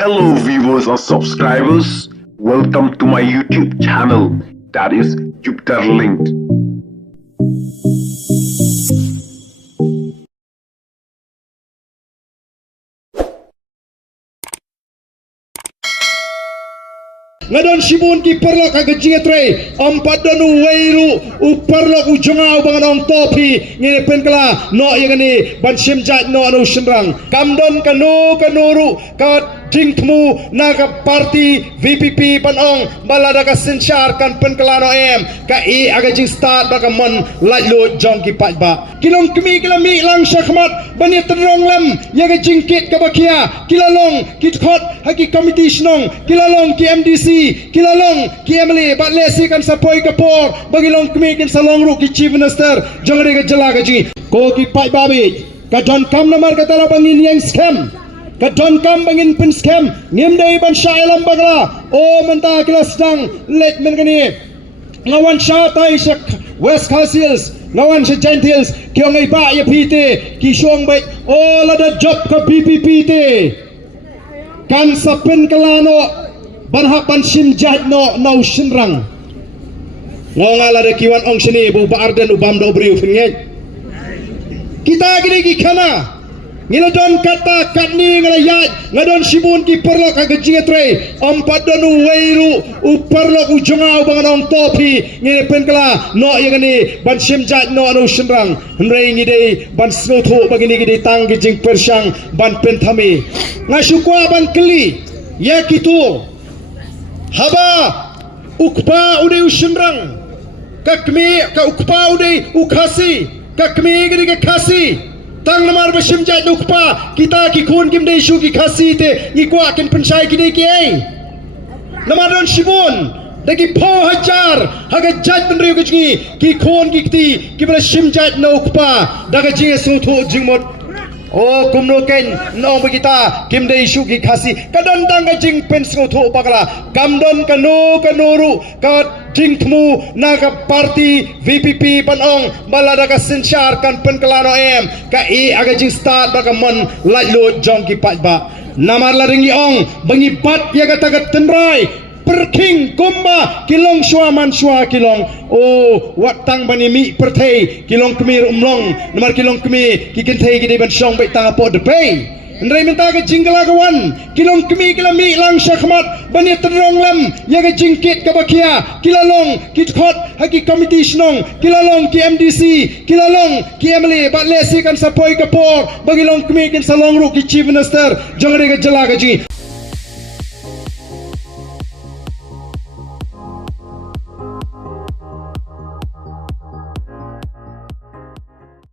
Hello viewers or subscribers, welcome to my YouTube channel, that is Jupiter Linked. Ngadon sibun ki perlok agak jingetre empat donu weiru uperlok ujungau bangan ong topi ngene penkala no yagani ban simjat no anu senrang kamdon kanuru ka jingtmu naga parti VPP panong balada ka sensyar kan penkala no em ka i agak jing start baka mon lajlo jong ki patba kilong kemi kilami lang syakmat bani terong lam yaga jingkit ka bakia kilalong kitkot haki komiti snong kilalong ki MDC kilalong ki emily batlesi kan sapoi kapor bagilong kemikin salong ru ki chief minister jongre ka jala ka ji ko ki pai babi ka don kam namar ka tara bangin yang scam ka don kam bangin pin scam ngim dai ban shailam bagla o menta kila sedang let men kani ngawan sha tai sak west castles ngawan sa gentiles ki ngai ba ya pite ki shong bai o lada job ka BPP te kan sapin kalano banhak ban simjat no sinrang ngala de kiwan ong sini bu baarden ubam do briu fingej kita gini ki kana ngilodon kata katni ngalayat ngadon sibun ki perlok agak jingetre empat donu weiru uperlok ujungau bangan ong topi ngene penkala no yagani ban simjat no anu sinrang hnrei ngidei ban snotho bagini gidi tang gijing persyang ban penthami ngasukwa ban keli ya kitu haba ukpa udah usenrang kakmi ka ukpa udah ukasi kakmi gini ke kasi tang namar besim jat ukpa kita ki kun kim dei shu ki kasi te ikwa ken pensai kini ki ai namar don sibun dagi po hajar haga jat benriu ki ki kun ki ti ki besim jat no ukpa daga jinge suthu jingmot oh kumno ken no begita kim dei shu ki khasi kadon dang ga jing pen sngo tho bagala kamdon kanuru ka jingtmu naga parti VPP panong balada ka sensyar kan pen kelano em ka i aga jing start baga mon lajlo jong ki patba namar la ringi ong bangi pat ya gata gat tenrai perking kumba kilong man shwa kilong oh watang bani mi perthei kilong kemir umlong namar kilong kemi ki kenthei gidi ban song bai tang apo de pei ndrei minta ka jingla kawan kilong kemi kilami lang syakmat bani terong lam ya ka jingkit ka bakia kilalong kitkot haki komiti snong kilalong ki MDC kilalong ki emily batlesi kan sapoi kapor bagilong kemi kin salong ru ki chief minister jongre ka jala ka ji